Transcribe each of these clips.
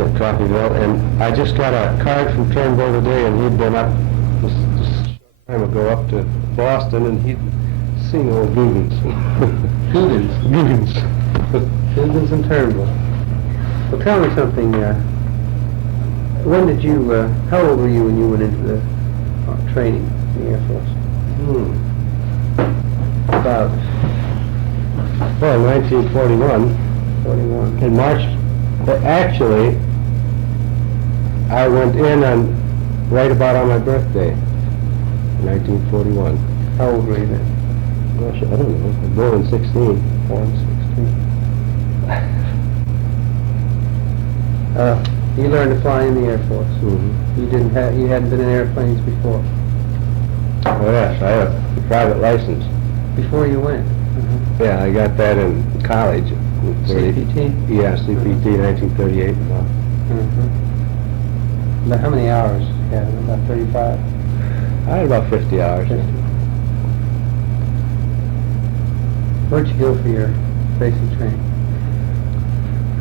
at Coffeyville, and I just got a card from Turnbull today, and he'd been up this time ago up to Boston, and he'd seen old Googans. Googans? Googans. Googans and Turnbull. Well, tell me something, when did you, how old were you when you went into the training in the Air Force? About? Well, 1941. 41. In March, but actually, I went in on right about on my birthday, 1941. How old were you then? Gosh, I don't know. I was born in 16. Born 16. You learned to fly in the Air Force. Mm-hmm. You hadn't been in airplanes before. Oh yes, I have a private license. Before you went? Yeah, I got that in college. CPT? Yeah, CPT, 1938. About how many hours? Yeah, about 35? I had about 50 hours. 50. Where'd you go for your basic training?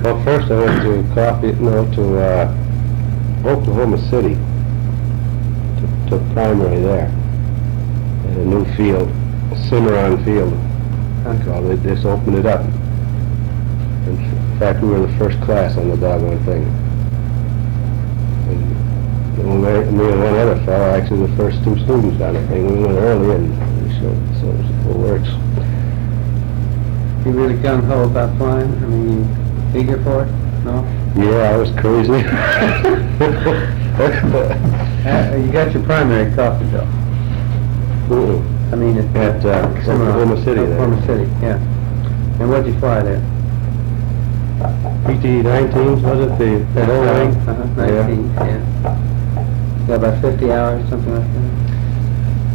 Well, first I went to Oklahoma City, to primary there, at a new field, Cimarron Field. They just opened it up. In fact, we were the first class on the doggone thing. And me and one other fellow, actually the first two students on the thing. We went early and we showed it works. You really gung-ho about flying? I mean, you eager for it? No? Yeah, I was crazy. You got your primary coffee though. I mean, at Oklahoma City. Oklahoma City, yeah. And what'd you fly there? PT-19s, was it? The low wing? 19, yeah. Got about 50 hours, something like that?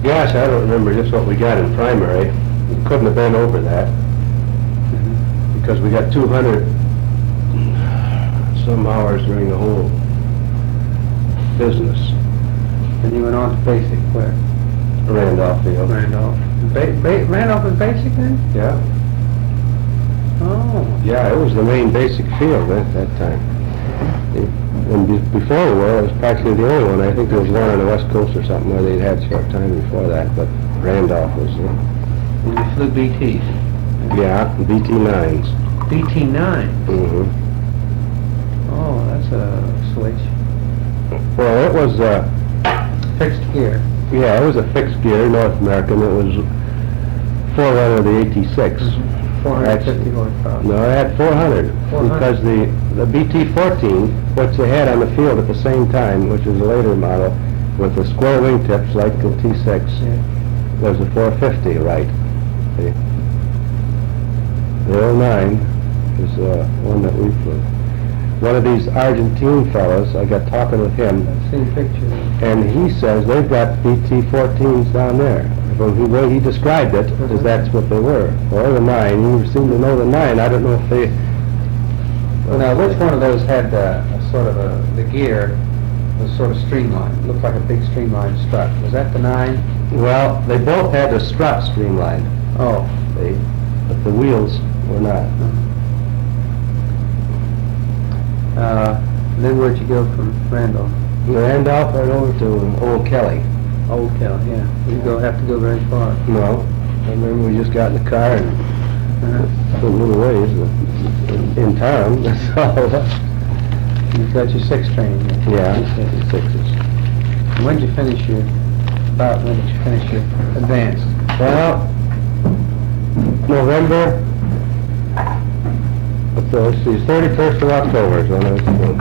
Gosh, I don't remember just what we got in primary. It couldn't have been over that. Because we got 200 some hours during the whole business. And you went on to basic where? Randolph Field. Randolph. Randolph was basic then? Yeah. Oh. Yeah, it was the main basic field at that time. And before the war, it was practically the only one. I think there was one on the West Coast or something where they'd had a short time before that, but Randolph was And you flew BTs? yeah, BT-9s. BT-9? Mm-hmm. Oh, that's a switch. Well, it was Fixed gear. yeah, it was a fixed gear, North American. It was forerunner of the AT-6. 450 horsepower. No, it had 400, 400. because the BT-14, which they had on the field at the same time, which was a later model, with the square wingtips like the T-6, Yeah. was the 450, right? The 09 is one that we flew. One of these Argentine fellows, I got talking with him, I've seen pictures. and he says they've got BT-14s down there. From the way he described it, is that's what they were. Or the 9, you seem to know the 9. I don't know if they... Well, now, which one of those had the gear was sort of streamlined? It looked like a big streamlined strut. Was that the 9? Well, they both had the strut streamlined, Oh. but the wheels were not. Then where'd you go from Randolph? Randolph right over to Old Kelly. Old Cal, yeah. You have to go very far. No, I remember we just got in the car and went a little ways in town, that's all. You've got your 6 training then? Yeah, 6s. When did you finish your advanced? Well, November, let's see, 31st of October is when I was born.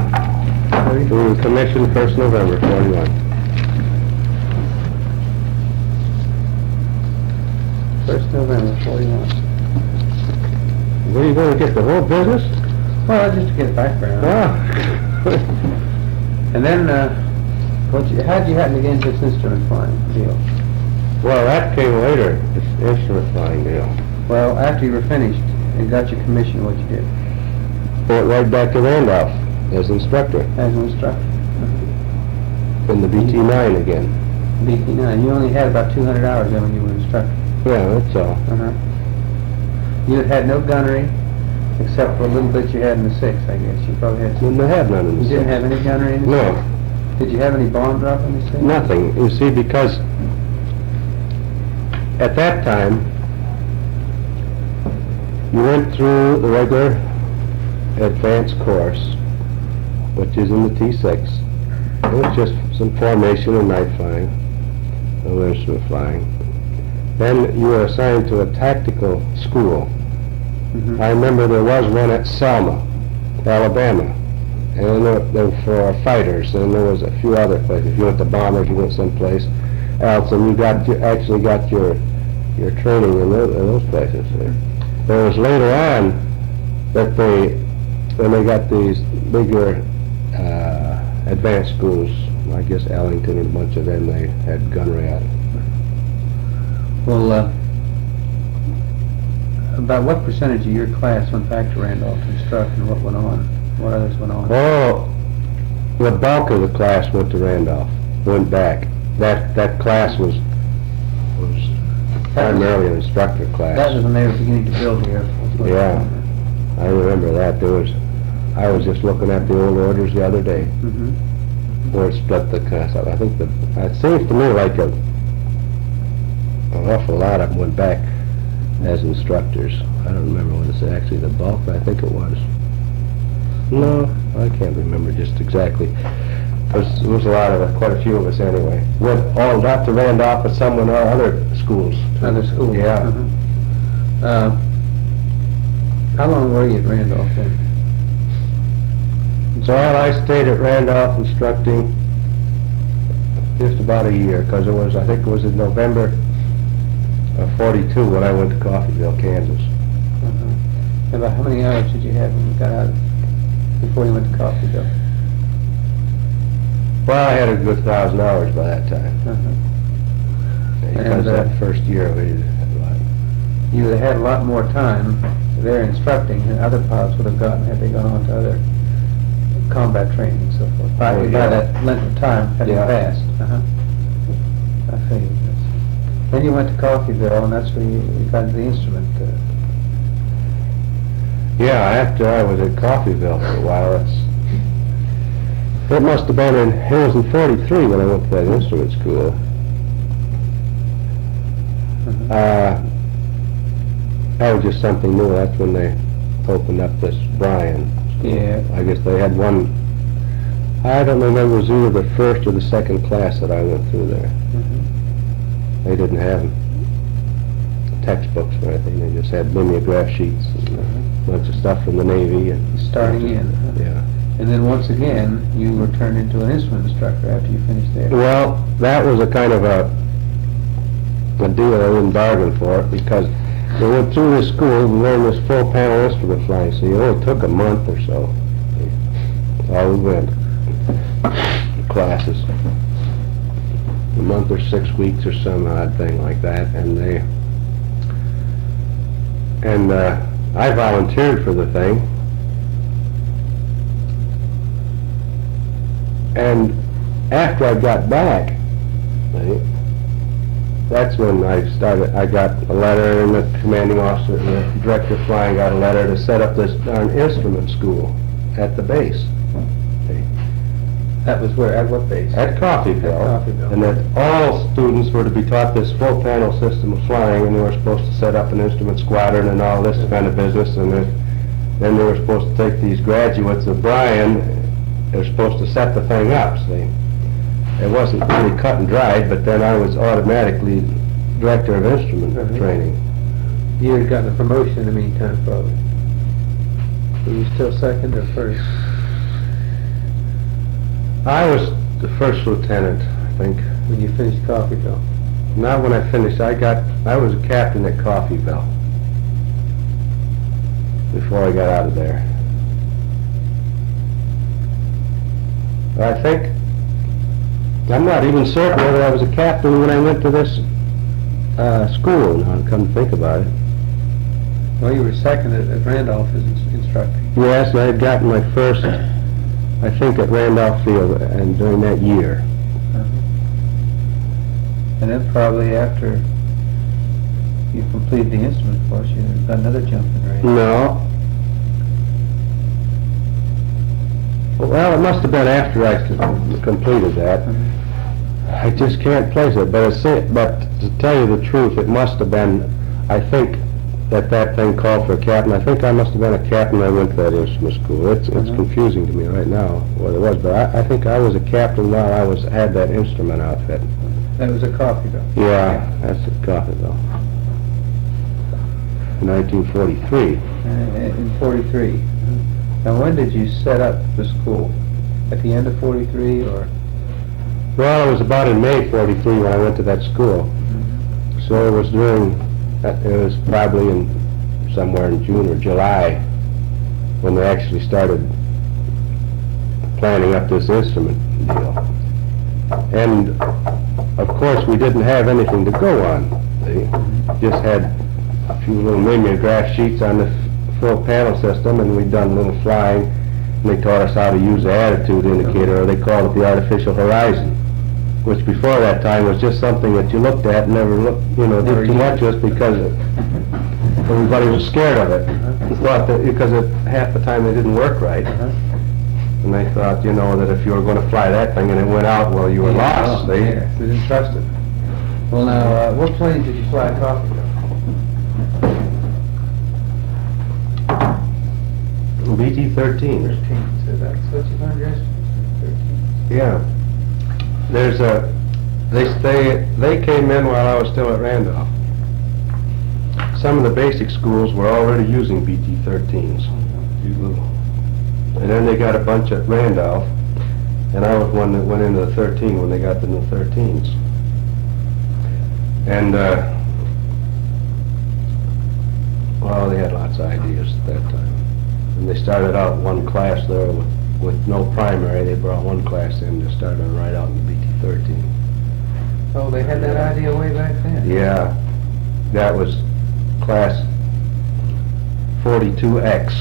We were commissioned 1st November, 41. 1st November, 41. Were you going to get the whole business? Well, just to get a background. Ah. And then, how'd you happen to get into this instrument flying deal? Well, that came later, this instrument flying deal. Well, after you were finished and got your commission, what you did? Went right back to Randolph as instructor As an instructor? in the BT-9 again. BT-9. You only had about 200 hours then when you were instructor. Yeah, that's all. You had no gunnery, Except for a little bit you had in the 6th, I guess. You probably had some. Didn't have none in the You didn't 6th. have any gunnery in the No. 6th? Did you have any bomb drop in the 6th? Nothing. You see, because at that time, you went through the regular advanced course, which is in the T6. It was just some formation and night flying, no instrument flying. Then you were assigned to a tactical school. Mhm. I remember there was one at Selma, Alabama, and there were for fighters, and there was a few other places. If you went to bombers, you went someplace else, and you actually got your training in those places. There was later on that when they got these bigger advanced schools, I guess Allington and a bunch of them, they had gunnery at it. Well, about what percentage of your class went back to Randolph to instruct, and what went on? What others went on? Oh, the bulk of the class went to Randolph, went back. That class was primarily an instructor class. That was when they were beginning to build the Air Force. Yeah. I remember that. I was just looking at the old orders the other day, Mm-hmm. where it split the class up. I think it seems to me like an awful lot of them went back as instructors. I don't remember what it's actually the bulk, but I think it was. No, I can't remember just exactly. There was a lot of it, quite a few of us anyway. Went all not to Randolph, but some went to other schools. Other schools? Yeah. Uh-huh. How long were you at Randolph then? So I stayed at Randolph instructing just about a year, because I think it was in November of '42 when I went to Coffeyville, Kansas. Uh-huh. About how many hours did you have when you got out before you went to Coffeyville? Well, I had a good 1,000 hours by that time. Uh-huh. Because And, that first year we had a lot. You would have had a lot more time there instructing than other pilots would have gotten had they gone on to other combat training and so forth. By yeah. that length of time having Yeah. passed. Uh-huh. I figured this. Then you went to Coffeyville, and that's where you got into the instrument. Yeah, after I was at Coffeyville for a while, it must have been it was in '43 when I went to that instrument school. Uh-huh. That was just something new. That's when they opened up this Bryan school. Yeah. I guess they had one. I don't remember, it was either the first or the second class that I went through there. Mhm. They didn't have textbooks or anything. They just had mimeograph sheets and a bunch of stuff from the Navy. And Starting in. Huh? Yeah. And then once again, you were turned into an instrument instructor after you finished there. Well, that was a kind of a deal I didn't bargain for it, because we went through this school, we learned this full panel instrument flying, so it only took a month or so. That's all we went. Classes. A month or 6 weeks or some odd thing like that, and I volunteered for the thing. And after I got back, that's when I got a letter, and the commanding officer, the director of flying got a letter to set up this darn instrument school at the base. That was where, at what base? At Coffeyville. At Coffeyville. And that all students were to be taught this full panel system of flying, and they were supposed to set up an instrument squadron and all this kind of business, and then they were supposed to take these graduates of Bryan, they're supposed to set the thing up, see. It wasn't really cut and dried, but then I was automatically director of instrument training. You had gotten a promotion in the meantime, probably. Were you still second or first? I was the first lieutenant, I think. When you finished Coffeyville? Not when I finished. I was a captain at Coffeyville before I got out of there. I think, I'm not even certain whether I was a captain when I went to this school, now come to think about it. Well, you were second at Randolph as instructing. Yes, and I had gotten my first, I think, at Randolph Field, and during that year. Uh-huh. And then probably after you completed the instrument course, you got another jump in range. No, Well, it must have been after I completed that. I just can't place it, but to tell you the truth, it must have been, I think that thing called for a captain. I think I must have been a captain when I went to that instrument school. It's confusing to me right now what it was, but I think I was a captain while I had that instrument outfit. That was a coffee though. Yeah, that's a coffee though. 1943. In 43. Now when did you set up the school? At the end of 43 or? Well, it was about in May 43 when I went to that school. So it was it was probably somewhere in June or July when they actually started planning up this instrument deal. And of course we didn't have anything to go on. They just had a few little mimeograph sheets on the full panel system, and we'd done a little flying, and they taught us how to use the attitude indicator, or they called it the artificial horizon, which before that time was just something that you looked at and never did too much just because everybody was scared of it. Thought that because half the time they didn't work right, and they thought, that if you were going to fly that thing and it went out, well, you were lost. They didn't trust it. Well, now, what planes did you fly coffee with? BT-13. 13, so that's what you learned yesterday. 13. Yeah. They came in while I was still at Randolph. Some of the basic schools were already using BT-13s. And then they got a bunch at Randolph, and I was one that went into the 13 when they got the new 13s. And, well, they had lots of ideas at that time. And they started out one class there with no primary. They brought one class in to start on right out in the BT-13. Oh, they had that idea way back then? Yeah. That was class 42X.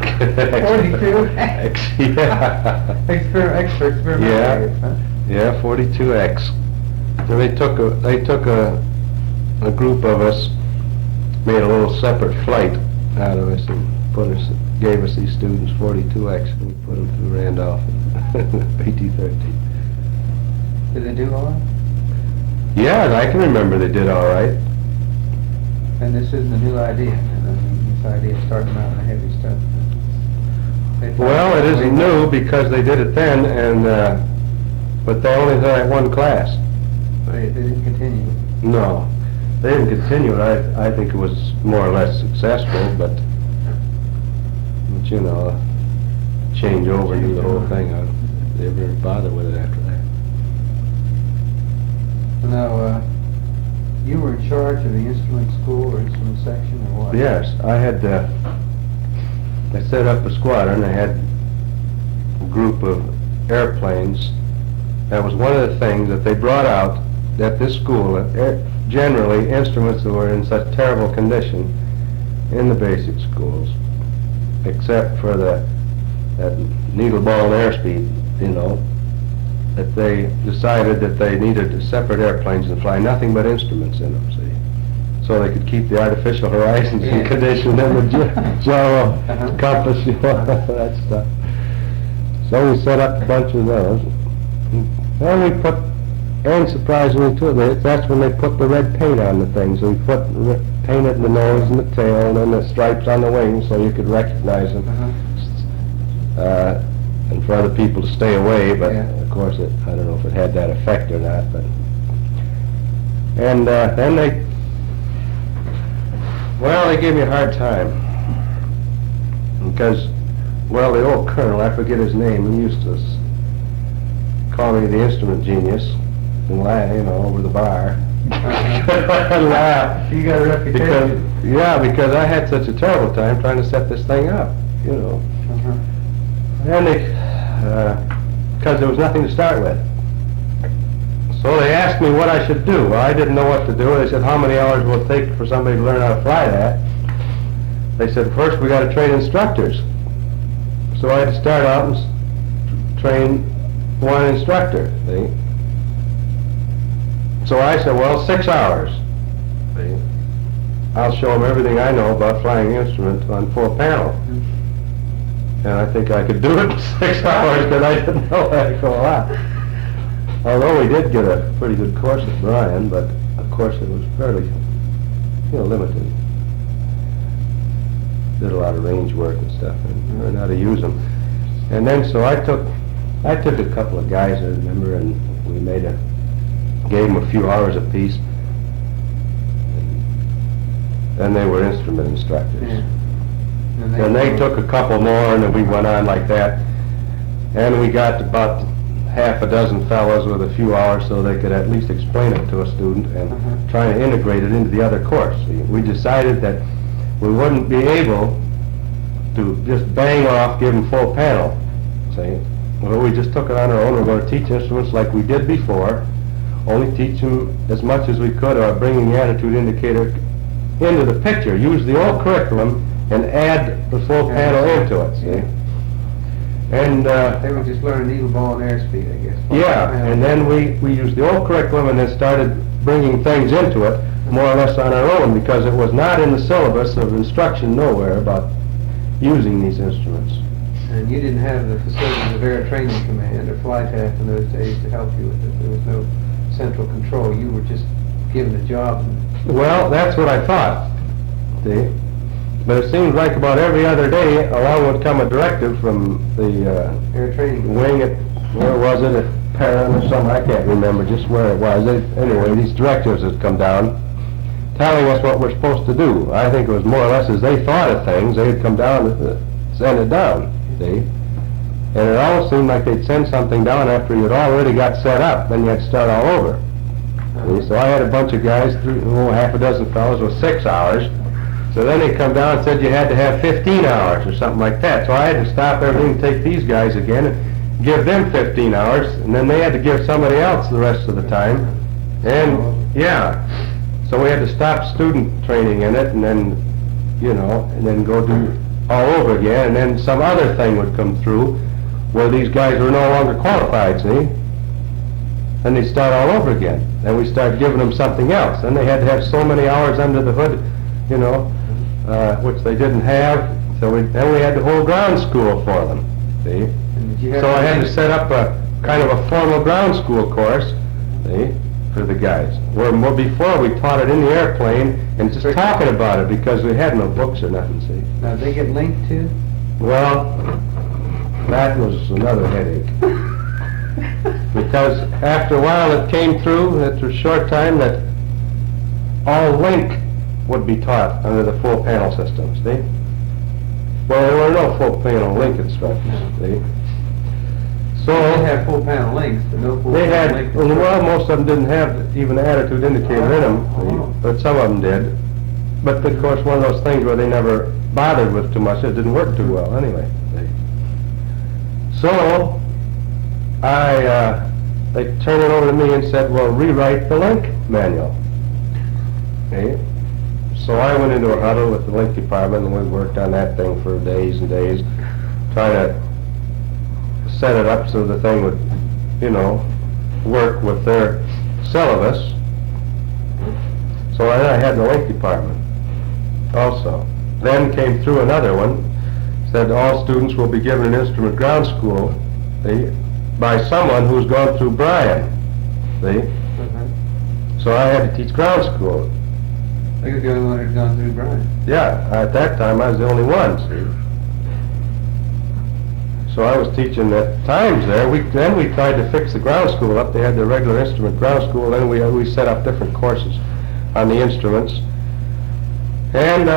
42X? Yeah. Experimental. Yeah, 42X. So they took a group of us, made a little separate flight out of us, and gave us these students 42X, and we put them through Randolph and BT-13. Did they do all right? Yeah, I can remember they did all right. And this isn't a new idea, this idea of starting out on the heavy stuff. Well, it isn't new because they did it then, but they only did that one class. They didn't continue. No, they didn't continue it. I think it was more or less successful, but change over and do the whole thing. They never bothered with it after that. Now, you were in charge of the instrument school or instrument section or what? Yes, I set up a squadron. I had a group of airplanes. That was one of the things that they brought out at this school. Generally, instruments that were in such terrible condition in the basic schools, except for that needle-ball airspeed, that they decided that they needed separate airplanes and fly nothing but instruments in them, see? So they could keep the artificial horizons in condition and the gyro compass, that stuff. So we set up a bunch of those. And surprisingly too, that's when they put the red paint on the things. We painted the nose and the tail and then the stripes on the wings so you could recognize them. And for other people to stay away, but of course I don't know if it had that effect or not. But and then they gave me a hard time because the old colonel, I forget his name, he used to call me the instrument genius and laugh, over the bar. Laugh. You got a reputation. Because I had such a terrible time trying to set this thing up, And because there was nothing to start with. So they asked me what I should do. Well, I didn't know what to do. They said, how many hours will it take for somebody to learn how to fly that? They said, first we got to train instructors. So I had to start out and train one instructor, see? So I said, 6 hours. See? I'll show them everything I know about flying an instrument on full panel. And I think I could do it in 6 hours, because I didn't know that a lot. Although we did get a pretty good course at Bryan, but of course it was fairly, limited. Did a lot of range work and stuff, and learned how to use them. And then, so I took a couple of guys, I remember, and we gave them a few hours apiece. Then they were instrument instructors. Yeah. And they took a couple more, and then we went on like that. And we got about half a dozen fellows with a few hours so they could at least explain it to a student and try to integrate it into the other course. We decided that we wouldn't be able to just bang off, give them full panel. See? Well, we just took it on our own. We're going to teach instruments like we did before, only teach them as much as we could, or bringing the attitude indicator into the picture. Use the old curriculum and add the full panel into it, see? And they were just learning needle ball and airspeed, I guess. yeah, and then we used the old curriculum and then started bringing things into it, more or less on our own, because it was not in the syllabus of instruction nowhere about using these instruments. And you didn't have the facilities of Air Training Command or FlyTAC in those days to help you with it. There was no central control. You were just given a job. Well, that's what I thought, see? But it seems like about every other day, along would come a directive from the Air Training wing at, where was it, at Perrin or something, I can't remember just where it was. Anyway, these directives had come down, telling us what we're supposed to do. I think it was more or less as they thought of things, they'd come down and send it down, see? And it almost seemed like they'd send something down after you'd already got set up, then you had to start all over. See? So I had a bunch of guys, half a dozen fellows with 6 hours. So then they come down and said you had to have 15 hours or something like that. So I had to stop everything and take these guys again and give them 15 hours, and then they had to give somebody else the rest of the time. And, yeah, so we had to stop student training in it, and then, and then go do all over again, and then some other thing would come through where these guys were no longer qualified, see? Then they start all over again. Then we start giving them something else. Then they had to have so many hours under the hood, which they didn't have, so then we had to hold ground school for them, see? So I had to set up a kind of a formal ground school course, see, for the guys. Where before we taught it in the airplane and just talking about it because we had no books or nothing, see? Now, they get linked to? Well, that was another headache. Because after a while it came through, after a short time, that all link would be taught under the full panel system, see? Well, there were no full panel link instructors, see? So they had full panel links, but no full panel link. Well, most of them didn't have even an attitude indicator in them, but some of them did. But of course, one of those things where they never bothered with too much, it didn't work too well anyway. So they turned it over to me and said, well, rewrite the link manual. Okay? So I went into a huddle with the link department and we worked on that thing for days and days, trying to set it up so the thing would, work with their syllabus. So then I had the link department also. Then came through another one, said all students will be given an instrument ground school by someone who's gone through Bryan, see? So I had to teach ground school. You were the only one who'd gone through Bryan. Yeah, at that time I was the only one, see? So I was teaching at times there. Then we tried to fix the ground school up. They had the regular instrument ground school. Then we set up different courses on the instruments. And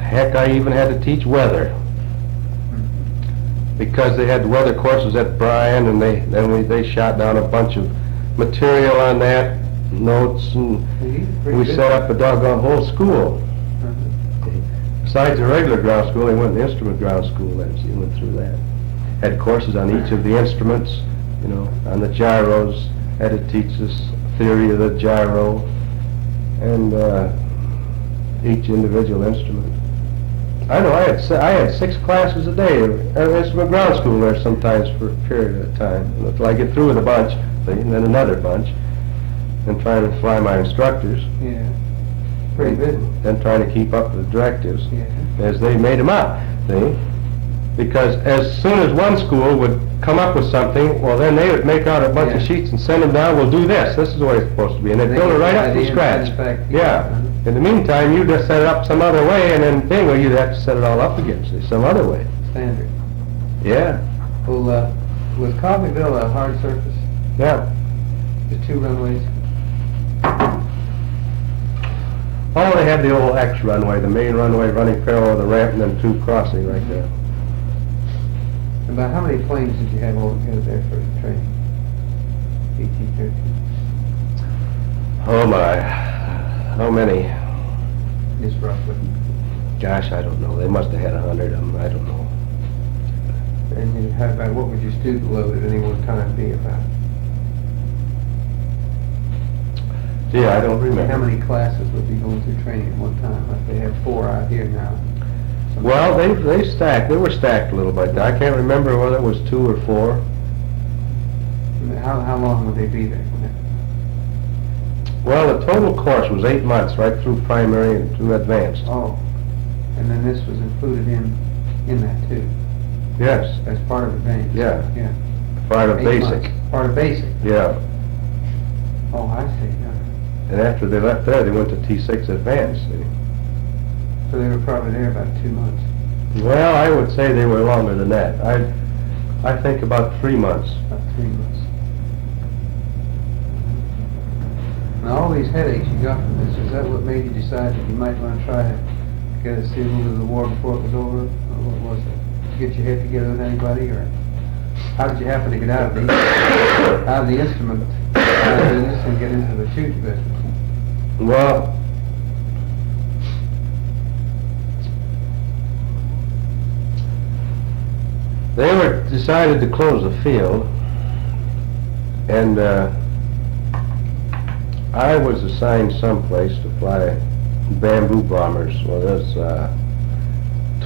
heck, I even had to teach weather. Because they had weather courses at Bryan, and they shot down a bunch of material on that, notes, and we set up a doggone whole school. Besides the regular ground school, they went to the instrument ground school then, so you went through that. Had courses on each of the instruments, on the gyros, had to teach this theory of the gyro, and each individual instrument. I know, I had 6 classes a day of instrument ground school there sometimes for a period of time, until I get through with a bunch, and then another bunch, and trying to fly my instructors. Yeah. Pretty good. And trying to keep up with the directives Yeah. as they made them up, see? Because as soon as one school would come up with something, well, then they would make out a bunch of Yeah. sheets and send them down, we'll do this is the way it's supposed to be, and they'd build it right up from scratch. Yeah. In the meantime, you just set it up some other way, and then bingo, you'd have to set it all up again, see, some other way. Standard. Yeah, Well, was Coffeyville a hard surface? yeah. Just 2 runways? Oh, they had the old X runway, the main runway running parallel to the ramp, and then 2 crossing right there. About how many planes did you have altogether there for the training? BT-13? Oh my, how many? Just roughly. Gosh, I don't know, they must have had 100 of them, I don't know. And you had about, what would your student load at any one time be about? Gee, I don't How remember. many classes would be going through training at one time? Like they have 4 out here now. Well, they stacked, they were stacked a little bit, I can't remember whether it was 2 or 4. How long would they be there? Well, the total course was 8 months, right through primary and through advanced. Oh, and then this was included in that too, Yes, as part of advanced? Yeah. Yeah. part of 8 basic, months. Part of basic? yeah. Oh, I see. And after they left there, they went to T6 advanced, see. So they were probably there about 2 months. Well, I would say they were longer than that. I think about 3 months. About 3 months. Now, all these headaches you got from this, is that what made you decide that you might want to try to get a civil to the war before it was over? Or what was it? Did you get your head together with anybody, or how did you happen to get out of the instrument business and get into the shooting business? Well, they were decided to close the field, and I was assigned someplace to fly bamboo bombers. Well, there's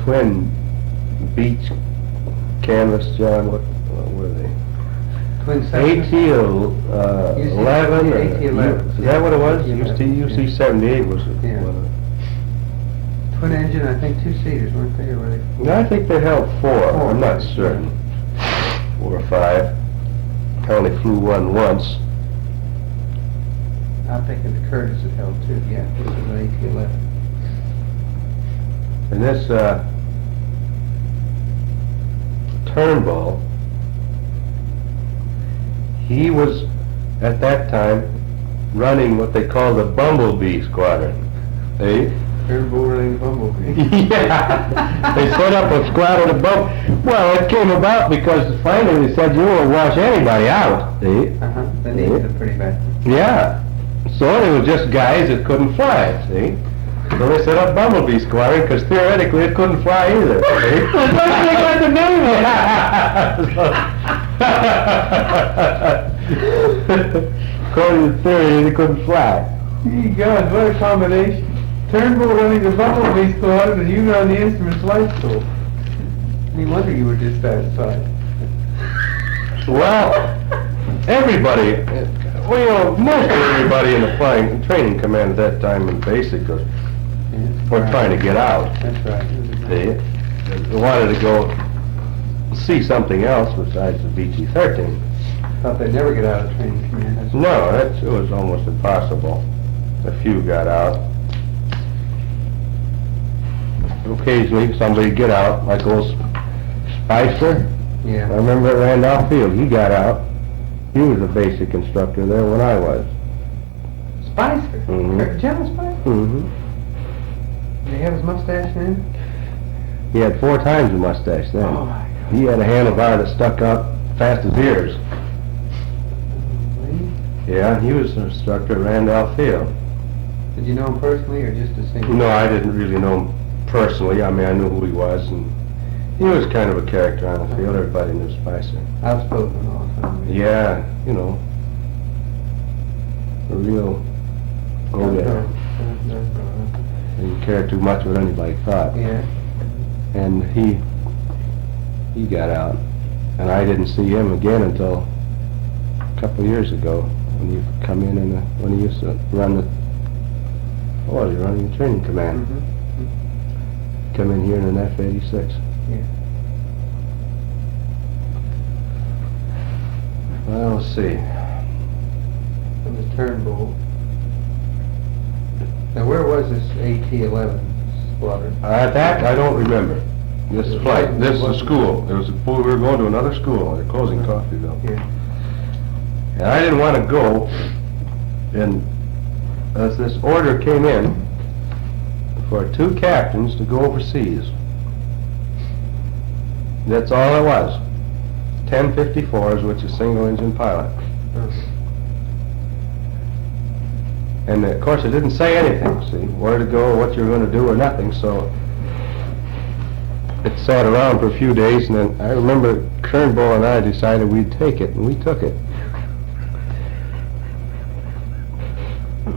twin beach canvas, John. What were they? Twin AT sections? 11. AT-11. Is that what it was? AT-11, UC 78 was it? Yeah. Twin engine, I think 2-seaters, weren't they, or were they? No, I think they held 4. 4. I'm not certain. 4 or 5. I only flew one once. I'm thinking the Curtis had held 2, yeah, this was an AT-11. And this Turnbull, he was at that time running what they call the Bumblebee Squadron. Eh? Turnbull running Bumblebee. Yeah, they set up a squadron of well, it came about because finally they said you won't wash anybody out. See? They needed it pretty bad. Yeah. So it was just guys that couldn't fly, see? So they set up Bumblebee Squadron because theoretically it couldn't fly either. See? That's what they got to do. According to theory, they couldn't fly. Gee God, what a combination. Turnbull running the Bumblebee Squadron and you run the Instruments Flight School. Any wonder you were dissatisfied. Well, everybody, well, you know, most of everybody in the flying training command at that time in basic were trying to get out. That's right. They wanted to go see something else besides the BT-13. Thought they'd never get out of training command. That's No, it was almost impossible. A few got out. Occasionally, somebody would get out, like old Spicer. I Yeah. remember at Randolph Field, he got out. He was a basic instructor there when I was. Spicer? Mhm. General Spicer? Mm-hmm. Did he have his mustache then? He had 4 times the mustache then. Oh my He had a handlebar that stuck out past his ears. God. Yeah, he was an instructor at Randolph Field. Did you know him personally or just a single? No, I didn't really know him personally. I mean, I knew who he was, and he was kind of a character on the field. Everybody knew Spicer. Outspoken all the time. Yeah, you know, a real go-getter. Didn't care too much what anybody thought. Yeah. And he got out, and I didn't see him again until a couple of years ago when he come in and when he used to run the. Oh, he running the training command. Mhm. Come in here in an F-86. Yeah. Well, let's see. From the Turnbull. Now, where was this AT-11 squadron? That I don't remember. This flight, this is school. It was, we were going to another school. They're closing Coffeyville. Yeah. And I didn't want to go, and as this order came in for 2 captains to go overseas. That's all it was. 1054s, which is single-engine pilot. And of course, it didn't say anything, see, where to go, what you're going to do, or nothing, so it sat around for a few days, and then I remember Kernbull and I decided we'd take it, and we took it.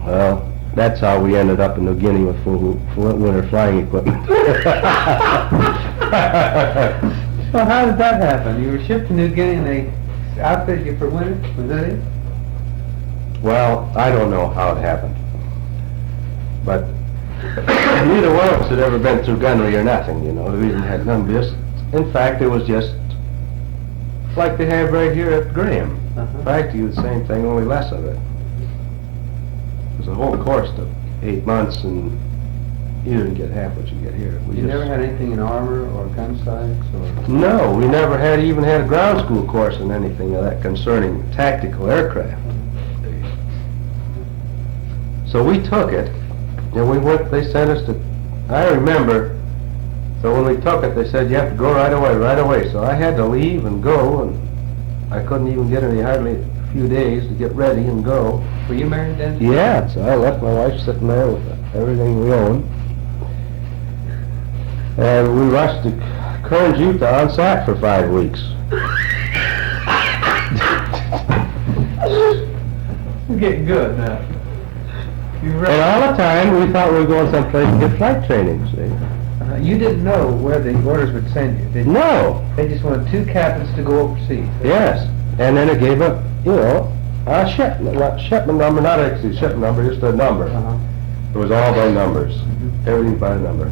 Well, that's how we ended up in New Guinea with full winter flying equipment. Well, how did that happen? You were shipped to New Guinea and they outfitted you for winter? Was that it? Well, I don't know how it happened, but neither one of us had ever been through gunnery or nothing, you know. We even had none of this. In fact, it was just like they have right here at Graham. Practically the same thing, only less of it. It was a whole course of 8 months, and you didn't get half what you get here. You never had anything in armor or gun sights or? No, we never had even had a ground school course in anything of that concerning tactical aircraft. So we took it, and we went, they sent us to, I remember, so when we took it, they said, you have to go right away. So I had to leave and go, and I couldn't even get hardly a few days to get ready and go. Were you married then? Yeah, so I left my wife sitting there with everything we owned. And we rushed to Kearns, Utah, and sat for 5 weeks. You're getting good now. And all the time, we thought we were going someplace to get flight training, see? You didn't know where the orders would send you, did you? No. They just wanted 2 captains to go overseas. Yes. And then it gave a, you know, a shipment number, not actually a shipment number, just a number. It was all by numbers. Everything by number.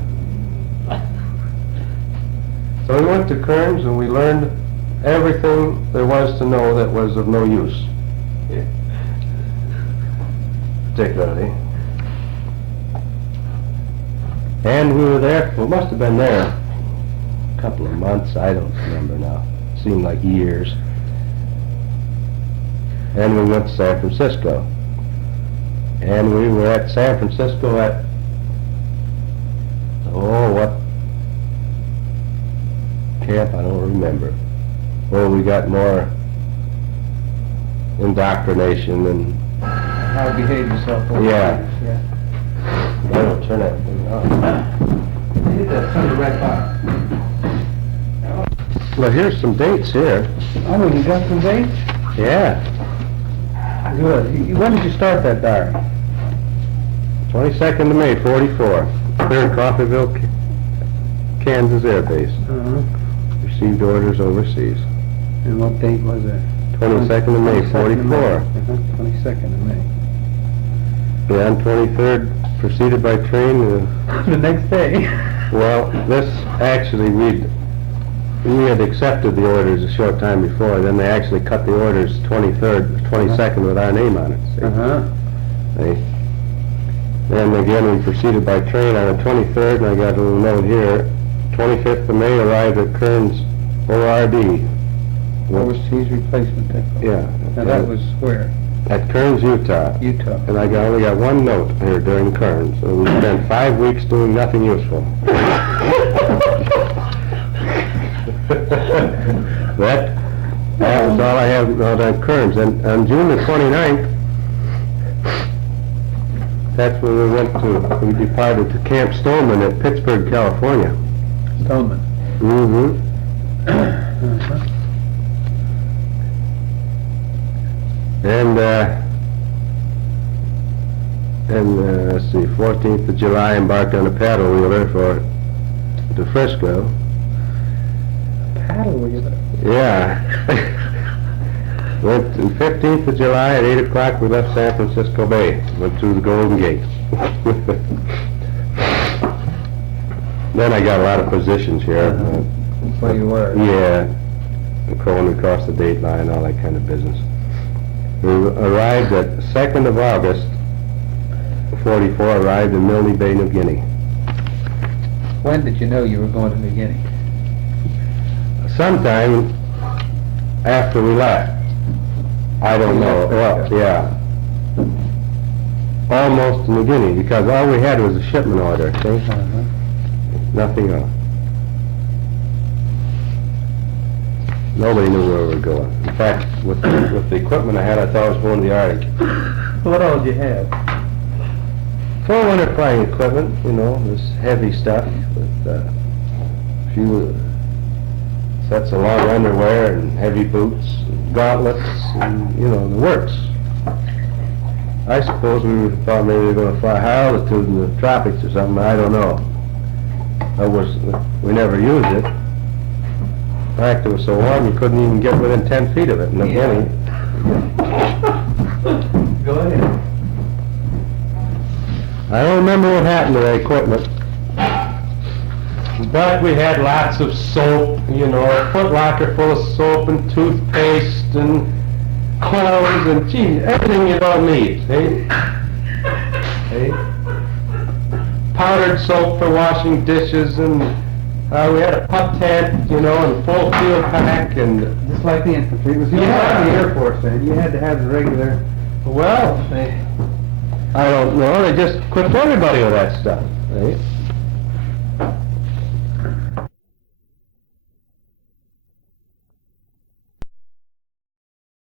So we went to Kearns and we learned everything there was to know that was of no use. Yeah. Particularly. And we were there, we must have been there a couple of months, I don't remember now. Seemed like years. And we went to San Francisco. And we were at San Francisco at, oh, what camp? I don't remember. Well, we got more indoctrination and... How to behave yourself. Yeah. Yeah. I don't turn that thing on. Hit that son of a red box. Well, here's some dates here. Oh, you got some dates? Yeah. Good. When did you start that diary? 22nd of May, 44. Cleared Coffeyville, Kansas Air Base. Received orders overseas. And what date was that? 22nd of May, 44. 22nd of May. Yeah, on 23rd, proceeded by train. The next day. Well, this actually, we had accepted the orders a short time before. Then they actually cut the orders 22nd with our name on it. See? See? Then again, we proceeded by train on the 23rd, and I got a little note here. 25th of May, arrived at Kearns ORD. Overseas replacement depot. Yeah. Now that was where? At Kearns, Utah. Utah. And I only got one note here during Kearns, so we spent 5 weeks doing nothing useful. That was all I have on Kearns. And on June the 29th, that's when we departed to Camp Stoneman at Pittsburgh, California. Stoneman. And let's see, 14th of July, embarked on a paddle wheeler to Frisco. Paddle wheeler? Yeah. Went on 15th of July at 8 o'clock, we left San Francisco Bay. Went through the Golden Gate. Then I got a lot of positions here. That's where you were. Yeah. going across the date line, all that kind of business. We arrived at 2nd of August, 44, arrived in Milne Bay, New Guinea. When did you know you were going to New Guinea? Sometime after we left. I don't know, well, yeah. Almost to New Guinea, because all we had was a shipment order, see? Nothing else. Nobody knew where we were going. In fact, with the equipment I had, I thought I was going to the Arctic. What all did you have? Full winter flying equipment, you know, this heavy stuff with a few sets of long underwear and heavy boots, and gauntlets, and, you know, the works. I suppose we thought maybe we were going to fly high altitude in the tropics or something, I don't know. We never used it. In fact, it was so warm you couldn't even get within 10 feet of it in the beginning. Go ahead. I don't remember what happened to that equipment. But we had lots of soap, you know, a foot locker full of soap and toothpaste and clothes and, gee, everything you don't need, see? See? Powdered soap for washing dishes, and we had a pup tent, you know, and full field pack, and... Just like the infantry. It was the Army Air Force then. You had to have the regular... Well, I don't know, they just equipped everybody with that stuff, see?